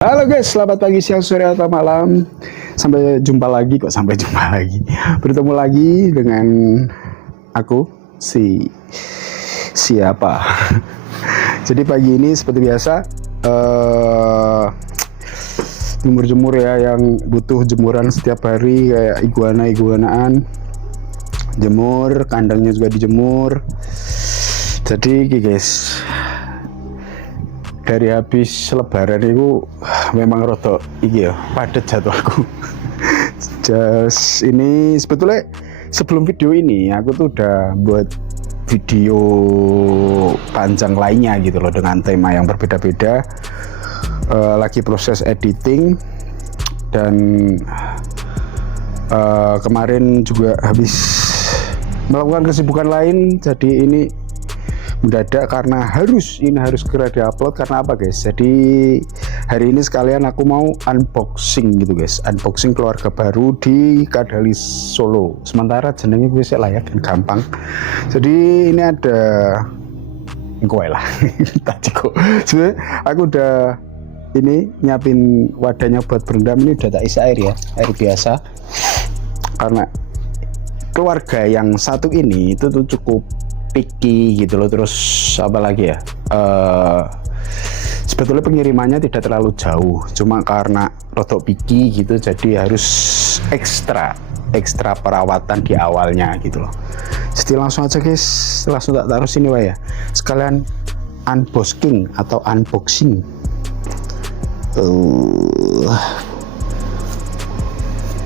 Halo guys, selamat pagi, siang, sore, atau malam. Sampai jumpa lagi, kok sampai jumpa lagi. Bertemu lagi dengan aku, siapa. Jadi pagi ini seperti biasa, jemur-jemur ya, yang butuh jemuran setiap hari kayak iguana-iguanaan. Jemur, kandangnya juga dijemur. Jadi guys, dari habis lebaran itu memang rotok iki ya, padet jadwalku. Just ini sebetulnya sebelum video ini aku tuh udah buat video panjang lainnya gitu loh, dengan tema yang berbeda-beda. Lagi proses editing dan kemarin juga habis melakukan kesibukan lain, jadi ini mendadak karena harus segera diupload. Karena apa guys, jadi hari ini sekalian aku mau unboxing gitu guys, unboxing keluarga baru di Kadalis Solo. Sementara jenengnya gue sih layak dan gampang. Jadi ini ada gue lah tadi kok sebenarnya aku udah ini nyiapin wadahnya buat berendam. Ini udah tak isi air ya, air biasa, karena keluarga yang satu ini itu tuh cukup picky gitu loh. Terus apa lagi ya, sebetulnya pengirimannya tidak terlalu jauh, cuma karena rotok picky gitu jadi harus ekstra perawatan di awalnya gitu loh. Jadi langsung aja guys, langsung tak taruh sini ya, sekalian unboxing atau unboxing.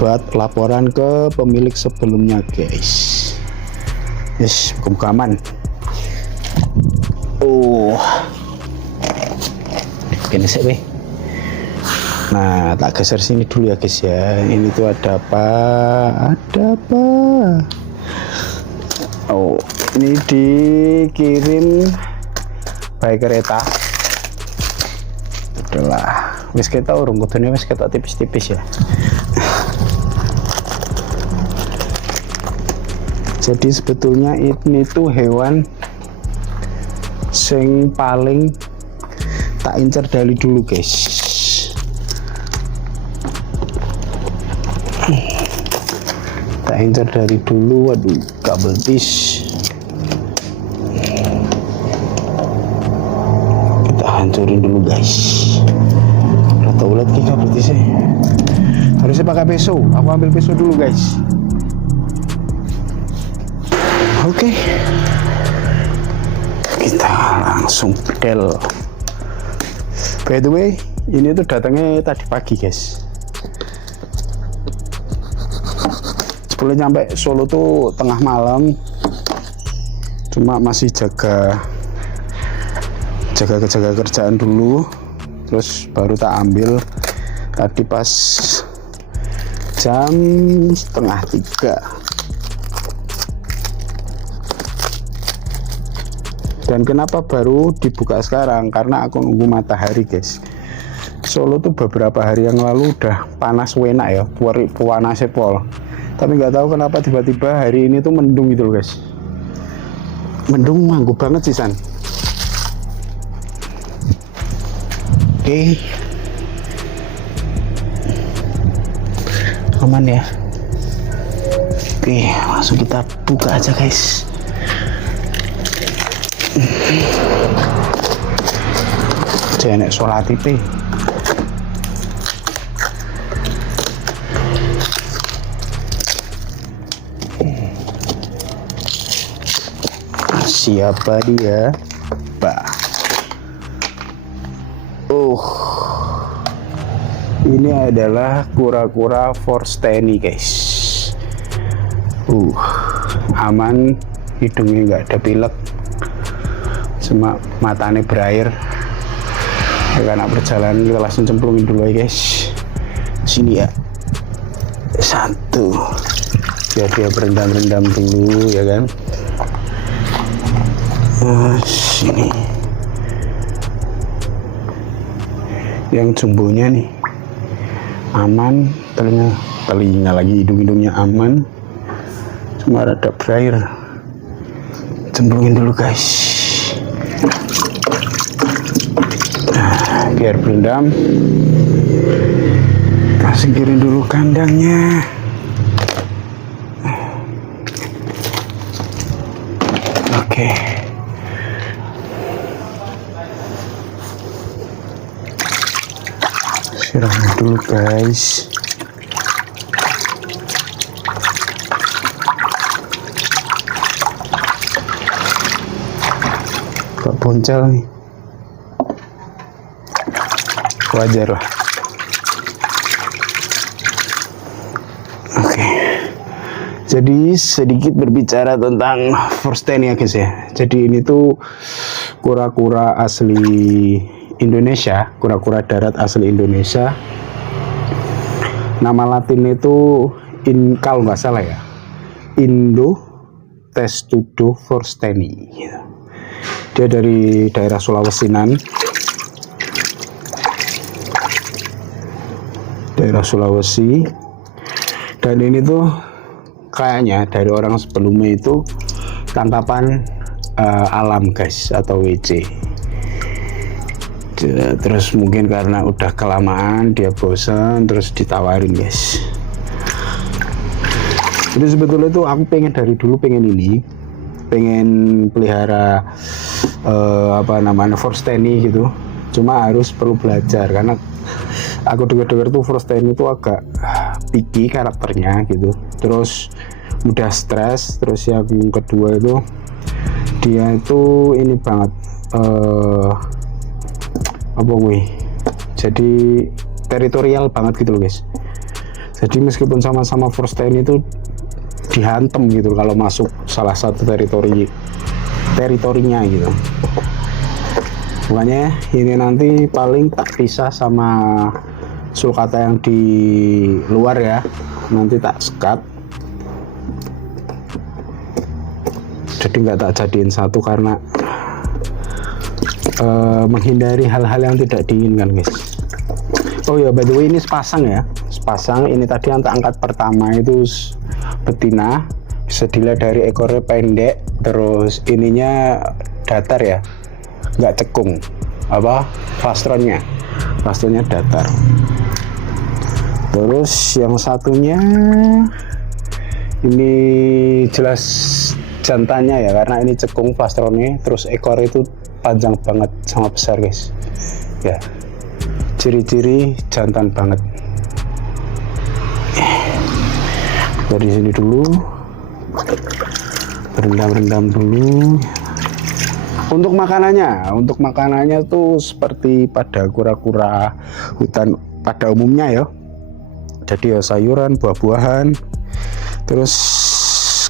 Buat laporan ke pemilik sebelumnya guys. Yes, buka aman. Gini sih weh. Nah, tak geser sini dulu ya guys ya. Ini tuh ada apa? Oh, ini dikirim by kereta. Udahlah, wis kita urung kudune wis kita tipis-tipis ya. Jadi sebetulnya ini tuh hewan sing paling tak incer dari dulu guys. Tak incer dari dulu. Waduh, kabel tis. Kita hancurin dulu guys. Atau ulat nih kabel tisnya. Harusnya pakai peso. Aku ambil peso dulu guys. Oke, kita langsung pedal. By the way, ini tuh datangnya tadi pagi guys. Sebelum nyampe Solo tuh tengah malam, cuma masih jaga kerjaan dulu, terus baru tak ambil tadi pas jam 2:30. Dan kenapa baru dibuka sekarang? Karena aku nunggu matahari guys. Solo tuh beberapa hari yang lalu udah panas enak ya, panas sepol. Tapi nggak tahu kenapa tiba-tiba hari ini tuh mendung gitu loh guys. Mendung manggup banget sih San. Oke. Aman ya. Oke, langsung kita buka aja guys. Jenek solatipe. Siapa dia? Ini adalah kura-kura Forsteni guys. Aman, hidungnya nggak ada pilek, cuma matanya berair. Karena perjalanan kita langsung cemplungin dulu ya guys. Sini ya, satu, biar dia berendam-rendam dulu ya kan. Sini, yang jumbonya nih aman, telinga lagi, hidungnya aman, cuma rada berair. Cemplungin dulu guys. Biar berendam. Singkirin dulu kandangnya. Oke. Siramin dulu guys. Kok boncel nih? Wajar lah. Oke. Jadi sedikit berbicara tentang Forsteny ya guys ya. Jadi ini tuh kura-kura asli Indonesia, kura-kura darat asli Indonesia. Nama latinnya itu kalau nggak salah ya, Indo Testudo Forsteny. Dia dari daerah Sulawesinan. Daerah Sulawesi. Dan ini tuh kayaknya dari orang sebelumnya itu tangkapan alam guys, atau WC. Terus mungkin karena udah kelamaan dia bosan, terus ditawarin guys. Jadi sebetulnya tuh aku pengen dari dulu pengen pelihara Forsteny gitu. Cuma perlu belajar karena aku dengar tuh Forsteny itu agak picky karakternya gitu. Terus mudah stres. Terus yang kedua itu dia itu ini banget jadi teritorial banget gitu loh guys. Jadi meskipun sama-sama Forsteny itu dihantem gitu kalau masuk salah satu teritorinya gitu. Makanya ini nanti paling tak pisah sama sulcata yang di luar ya, nanti tak sekat. Jadi nggak tak jadiin satu karena menghindari hal-hal yang tidak diinginkan guys. Oh ya, by the way ini sepasang ya, sepasang. Ini tadi yang tak angkat pertama itu betina, bisa dilihat dari ekornya pendek, terus ininya datar ya, nggak cekung, plastronnya datar. Terus yang satunya ini jelas jantannya ya, karena ini cekung plastronnya, terus ekor itu panjang banget, sangat besar guys ya, ciri-ciri jantan banget. Dari sini dulu, berendam dulu. Untuk makanannya tuh seperti pada kura-kura hutan pada umumnya ya. Jadi ya sayuran, buah-buahan. Terus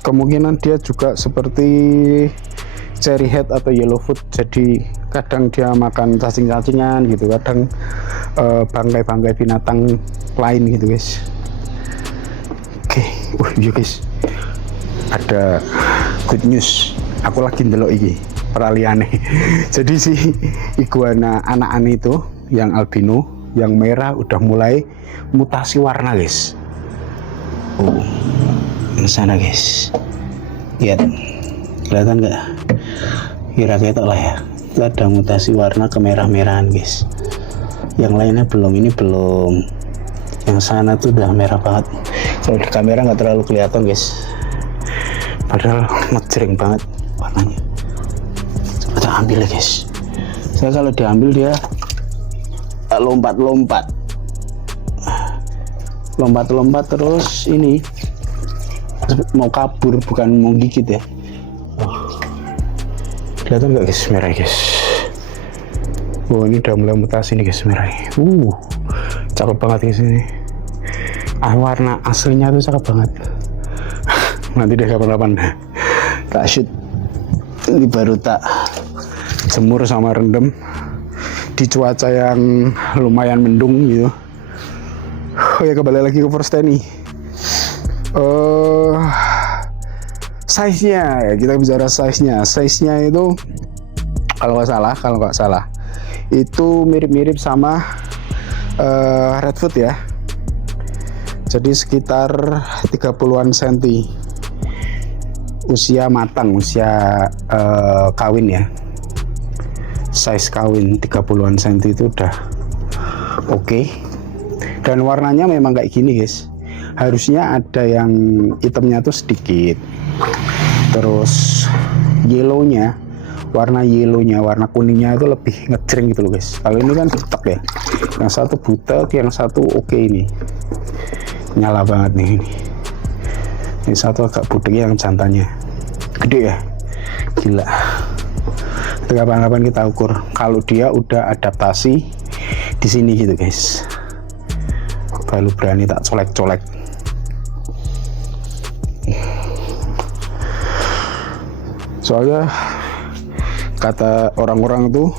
kemungkinan dia juga seperti cherry head atau yellow foot. Jadi kadang dia makan cacing-cacingan gitu, kadang bangkai-bangkai binatang lain gitu guys. Oke, iya guys, ada good news. Aku lagi ndelok iki peraliane. Jadi si iguana anakan itu yang albino, yang merah udah mulai mutasi warna guys. Oh, yang sana guys, lihat, kelihatan nggak? Kira-kira lah ya, itu ada mutasi warna kemerah-merahan guys. Yang lainnya belum, ini belum. Yang sana tuh udah merah banget. Kalau di kamera nggak terlalu kelihatan guys, padahal ngejreng banget warnanya. Kita ambil ya guys. Saya kalau diambil dia lompat-lompat terus ini mau kabur, bukan mau gigit ya. Kelihatan nggak guys merah guys? Oh, ini udah mulai mutasi nih guys merah. Cakep banget guys ini. Warna aslinya tuh cakep banget. Nanti deh kapan-kapan tak shoot. Ini baru tak jemur sama rendam di cuaca yang lumayan mendung gitu. Oh ya, kembali lagi ke Forsteny. Size-nya ya, kita bicara size-nya. Size-nya itu kalau nggak salah itu mirip-mirip sama Redfoot ya. Jadi sekitar 30-an senti. Usia matang, usia kawin ya. Size kawin 30-an senti itu udah oke. Dan warnanya memang kayak gini guys, harusnya ada yang hitamnya tuh sedikit, terus yellownya, warna yellownya, warna kuningnya itu lebih ngejreng gitu loh guys. Kalau ini kan butek ya, yang satu butek, yang satu oke, ini nyala banget nih. Ini satu agak butek, yang jantannya gede ya, gila. Kapan-kapan kita ukur kalau dia udah adaptasi di sini gitu guys, baru berani tak colek-colek. Soalnya kata orang-orang tuh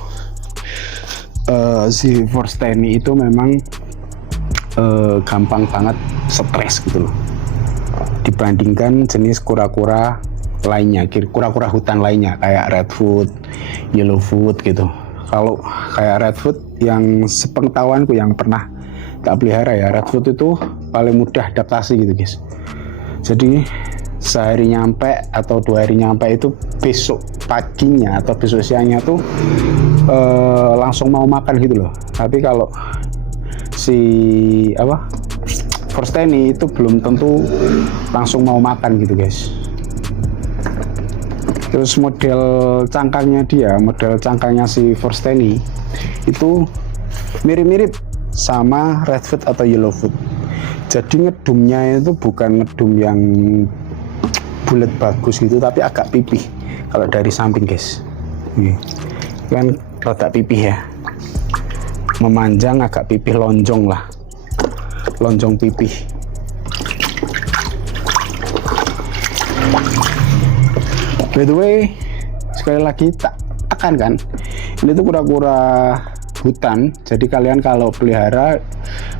si Forsteny itu memang gampang banget stres gitu loh, dibandingkan jenis kura-kura lainnya, kura-kura hutan lainnya kayak redfoot, yellowfoot gitu. Kalau kayak redfoot, yang sepengetahuanku yang pernah tak pelihara ya, redfoot itu paling mudah adaptasi gitu guys. Jadi sehari nyampe atau 2 hari nyampe itu besok paginya atau besok siangnya tuh langsung mau makan gitu loh. Tapi kalau si Forsteny itu belum tentu langsung mau makan gitu guys. Terus model cangkangnya si Forsteny itu mirip-mirip sama redfoot atau yellowfoot. Jadi ngedumnya itu bukan ngedum yang bulat bagus gitu, tapi agak pipih kalau dari samping guys. Kan rada pipih ya, memanjang, agak pipih, lonjong lah, lonjong pipih. By the way, sekali lagi tak tekankan, ini tuh kura-kura hutan. Jadi kalian kalau pelihara,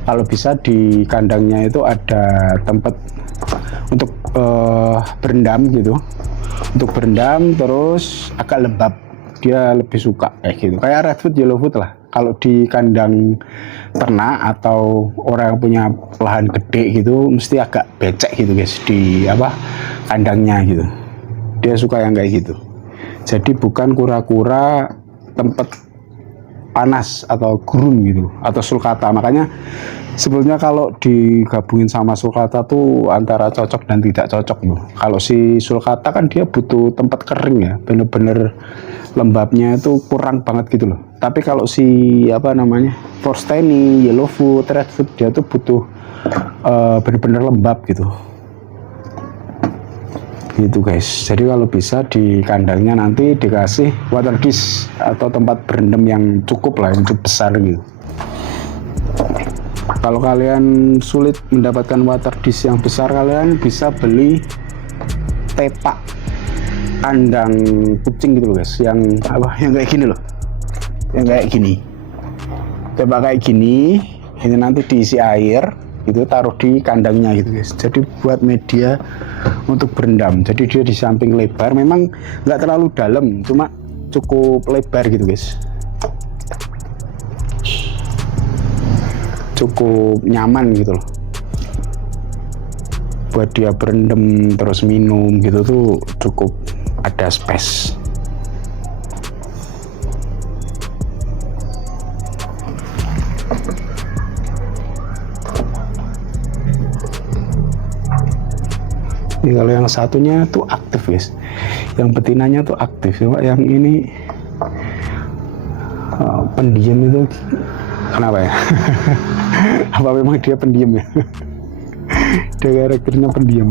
kalau bisa di kandangnya itu ada tempat untuk berendam gitu, untuk berendam, terus agak lembab, dia lebih suka kayak gitu, kayak redfoot, yellowfoot lah. Kalau di kandang ternak atau orang yang punya lahan gede gitu, mesti agak becek gitu guys di kandangnya gitu. Dia suka yang kayak gitu. Jadi bukan kura-kura tempat panas atau gurun gitu, atau sulcata. Makanya sebetulnya kalau digabungin sama sulcata tuh antara cocok dan tidak cocok loh. Kalau si sulcata kan dia butuh tempat kering ya, bener-bener lembabnya itu kurang banget gitu loh. Tapi kalau si Forsteny, yellowfoot, redfoot, dia tuh butuh bener-bener lembab gitu guys. Jadi kalau bisa di kandangnya nanti dikasih water dish atau tempat berendam yang cukup lah, yang cukup besar gitu. Kalau kalian sulit mendapatkan water dish yang besar, kalian bisa beli tepak kandang kucing gitu loh guys, yang kayak gini loh, yang kayak gini, tepak kayak gini. Ini nanti diisi air itu, taruh di kandangnya gitu guys. Jadi buat media untuk berendam. Jadi dia di samping lebar, memang nggak terlalu dalam, cuma cukup lebar gitu guys, cukup nyaman gitu loh buat dia berendam terus minum gitu, tuh cukup ada space. Ini kalau yang satunya tuh aktif guys, yang betinanya tuh aktif. Coba yang ini pendiam itu kenapa ya? Apa memang dia pendiam ya? Dia karakternya pendiam.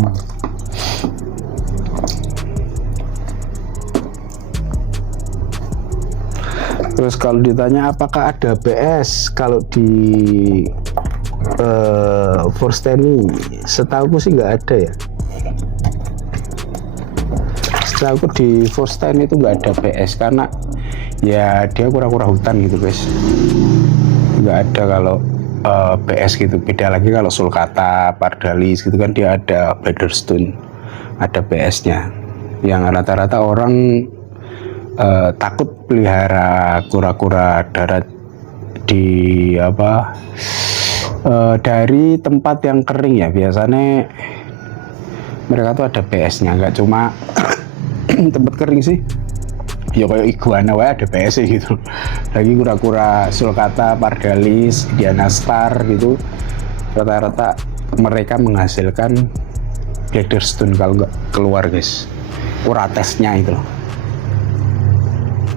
Terus kalau ditanya apakah ada PS kalau di Forsteny, setahuku sih nggak ada ya. Setahuku di Forsteny itu nggak ada PS, karena ya dia kura-kura hutan gitu guys, nggak ada kalau PS gitu. Beda lagi kalau sulcata, pardalis gitu kan, dia ada Featherstone, ada PS-nya. Yang rata-rata orang takut pelihara kura-kura darat di dari tempat yang kering ya. Biasanya mereka tuh ada PS-nya, nggak cuma tempat kering sih, ya kayak iguana wae ada PS gitu. Lagi kura-kura sulcata, pardalis, Diana Star gitu, rata-rata mereka menghasilkan Bladerstone kalau nggak keluar guys. Uratesnya itu loh.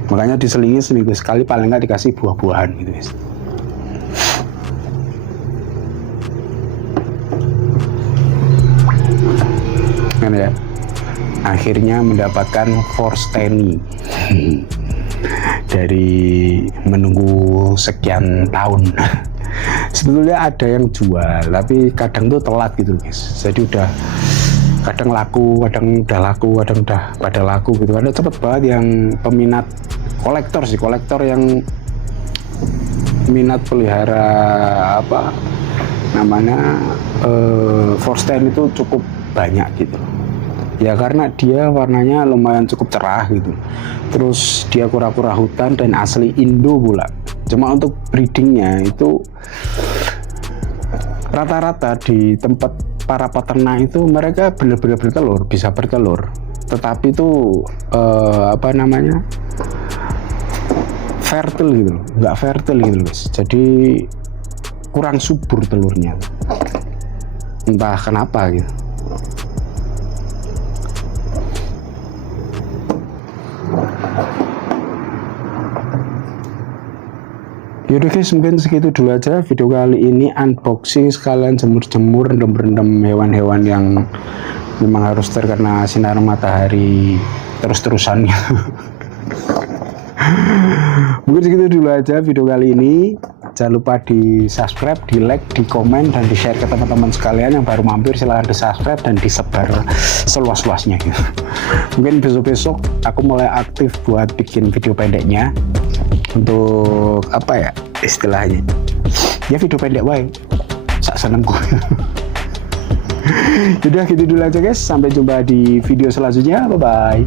Makanya diselingi seminggu sekali, paling nggak dikasih buah-buahan gitu guys. Kan ya, akhirnya mendapatkan Force Tenny dari menunggu sekian tahun. Sebetulnya ada yang jual, tapi kadang tuh telat gitu guys. Jadi udah kadang laku, kadang udah laku, kadang udah pada laku gitu. Karena cepet banget yang peminat kolektor sih, kolektor yang minat pelihara apa namanya Force Tenny itu cukup banyak gitu. Ya karena dia warnanya lumayan cukup cerah gitu. Terus dia kura-kura hutan dan asli Indo pula. Cuma untuk breedingnya itu rata-rata di tempat para peternak itu mereka benar-benar bertelur, bisa bertelur. Tetapi itu apa namanya, fertile gitu loh, nggak fertile gitu guys. Jadi kurang subur telurnya. Entah kenapa gitu. Yaudah guys, mungkin segitu dulu aja video kali ini, unboxing sekalian jemur-jemur, rendam-rendam hewan-hewan yang memang harus terkena sinar matahari terus-terusan. Mungkin segitu dulu aja video kali ini. Jangan lupa di subscribe, di like, di komen, dan di share ke teman-teman sekalian. Yang baru mampir silahkan di subscribe dan disebar seluas-luasnya gitu. Mungkin besok-besok aku mulai aktif buat bikin video pendeknya. Untuk apa ya istilahnya, ya video pendek wae sak senengku. Udah gitu dulu aja guys, sampai jumpa di video selanjutnya, bye bye.